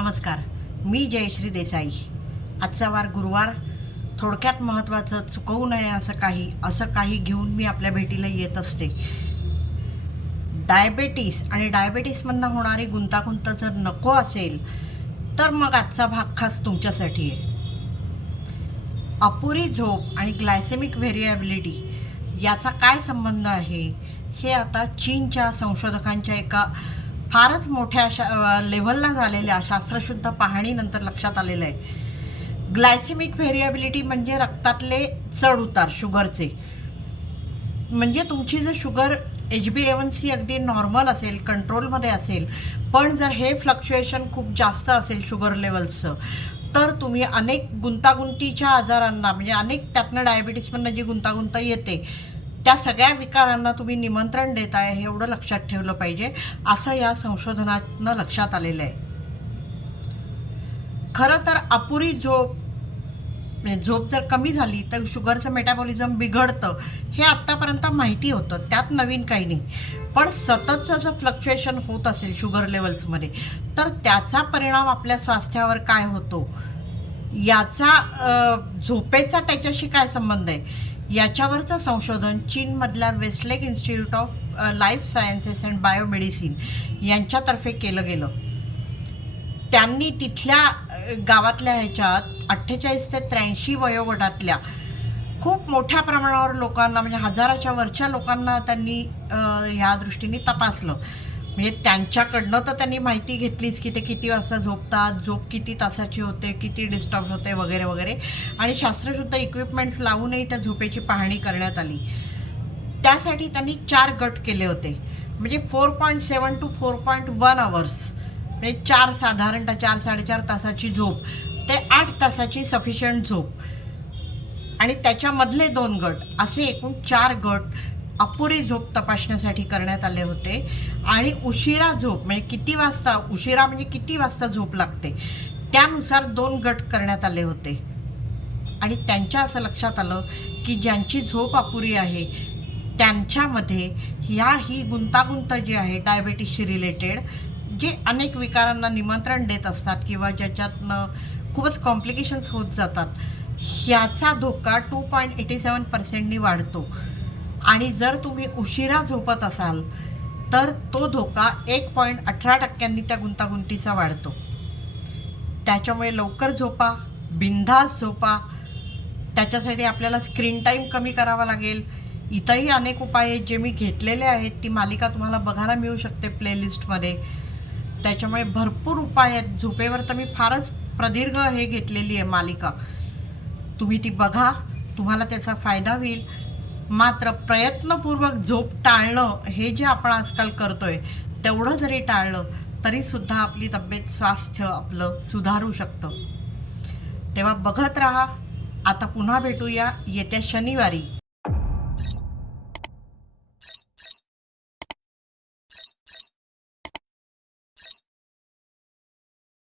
नमस्कार मी जयश्री देसाई. आजचा वार गुरुवार थोडक्यात महत्त्वाचं चुकवू नये असं काही असं काही घेऊन मी आपल्या भेटीला येत असते. डायबेटीस आणि डायबेटीसमधनं होणारी गुंतागुंत जर नको असेल तर मग आजचा भाग खास तुमच्यासाठी आहे. अपुरी झोप आणि ग्लायसेमिक व्हेरिएबिलिटी याचा काय संबंध आहे हे आता चीनच्या संशोधकांच्या एका फारच मोठ्या शा लेव्हलला झालेल्या शास्त्रशुद्ध पाहणीनंतर लक्षात आलेलं आहे. ग्लायसेमिक व्हेरिएबिलिटी म्हणजे रक्तातले चढ उतार शुगरचे म्हणजे तुमची जर sugar H B A one C अगदी नॉर्मल असेल कंट्रोलमध्ये असेल पण जर हे फ्लक्च्युएशन खूप जास्त असेल शुगर लेवल्सचं तर तुम्ही अनेक गुंतागुंतीच्या आजारांना म्हणजे अनेक त्यातनं डायबिटीसमधनं जी गुंतागुंत येते त्या सगळ्या विकारांना तुम्ही निमंत्रण देताय हे एवढं लक्षात ठेवलं पाहिजे असं या संशोधनातनं लक्षात आलेलं आहे. खरं तर अपुरी झोप म्हणजे झोप जर कमी झाली तर शुगरचं मेटाबॉलिझम बिघडतं हे आत्तापर्यंत माहिती होतं त्यात नवीन काही नाही. पण सततचं जर फ्लक्च्युएशन होत असेल शुगर लेवल्समध्ये तर त्याचा परिणाम आपल्या स्वास्थ्यावर काय होतो? याचा झोपेचा त्याच्याशी काय संबंध आहे? याच्यावरचं संशोधन चीनमधल्या Westlake institute of life sciences and biomedicine यांच्यातर्फे केलं गेलं. त्यांनी तिथल्या गावातल्या ह्याच्यात अठ्ठेचाळीस ते त्र्याऐंशी वयोगटातल्या खूप मोठ्या प्रमाणावर लोकांना म्हणजे हजाराच्या वरच्या लोकांना त्यांनी ह्या दृष्टीने तपासलं. म्हणजे त्यांच्याकडनं तर त्यांनी माहिती घेतलीच की ते किती वाजता झोपतात झोप किती तासाची होते किती डिस्टर्ब होते वगैरे वगैरे. आणि शास्त्रशुद्ध इक्विपमेंट्स लावूनही त्या झोपेची पाहणी करण्यात आली. त्यासाठी त्यांनी चार गट केले होते. म्हणजे four point seven two four point one hours म्हणजे चार साधारणतः चार साडेचार तासाची झोप. ते आठ तासाची सफिशियंट झोप. आणि त्याच्यामधले दोन गट असे एकूण चार गट अपुरी झोप तपासण्यासाठी करण्यात आले होते. आणि उशिरा झोप म्हणजे किती वाजता उशिरा म्हणजे किती वाजता झोप लागते त्यानुसार दोन गट करण्यात आले होते. आणि त्यांच्या असं लक्षात आलं की ज्यांची झोप अपुरी आहे त्यांच्यामध्ये ह्या ही गुंतागुंत जी आहे डायबेटीसशी रिलेटेड जे अनेक विकारांना निमंत्रण देत असतात किंवा ज्याच्यातनं खूपच कॉम्प्लिकेशन्स होत जातात ह्याचा धोका टू पॉईंट एटी सेवन पर्सेंटनी वाढतो. आणि जर तुम्ही उशिरा झोपत असाल तर तो धोका एक पॉईंट अठरा टक्क्यांनी त्या गुंतागुंतीचा वाढतो. त्याच्यामुळे लवकर झोपा बिनधास झोपा त्याच्यासाठी आपल्याला स्क्रीन टाईम कमी करावा लागेल. इथंही अनेक उपाय आहेत जे मी घेतलेले आहेत ती मालिका तुम्हाला बघायला मिळू शकते प्लेलिस्टमध्ये त्याच्यामुळे भरपूर उपाय आहेत. झोपेवर तर मी फारच प्रदीर्घ हे घेतलेली आहे मालिका. तुम्ही ती बघा तुम्हाला त्याचा फायदा होईल. मात्र प्रयत्नपूर्वक झोप टाळणं हे जे आपण आजकाल करतोय तेवढं जरी टाळलं तरीसुद्धा आपली तब्येत स्वास्थ्य आपलं सुधारू शकतं. तेव्हा बघत राहा. आता पुन्हा भेटूया येत्या शनिवारी.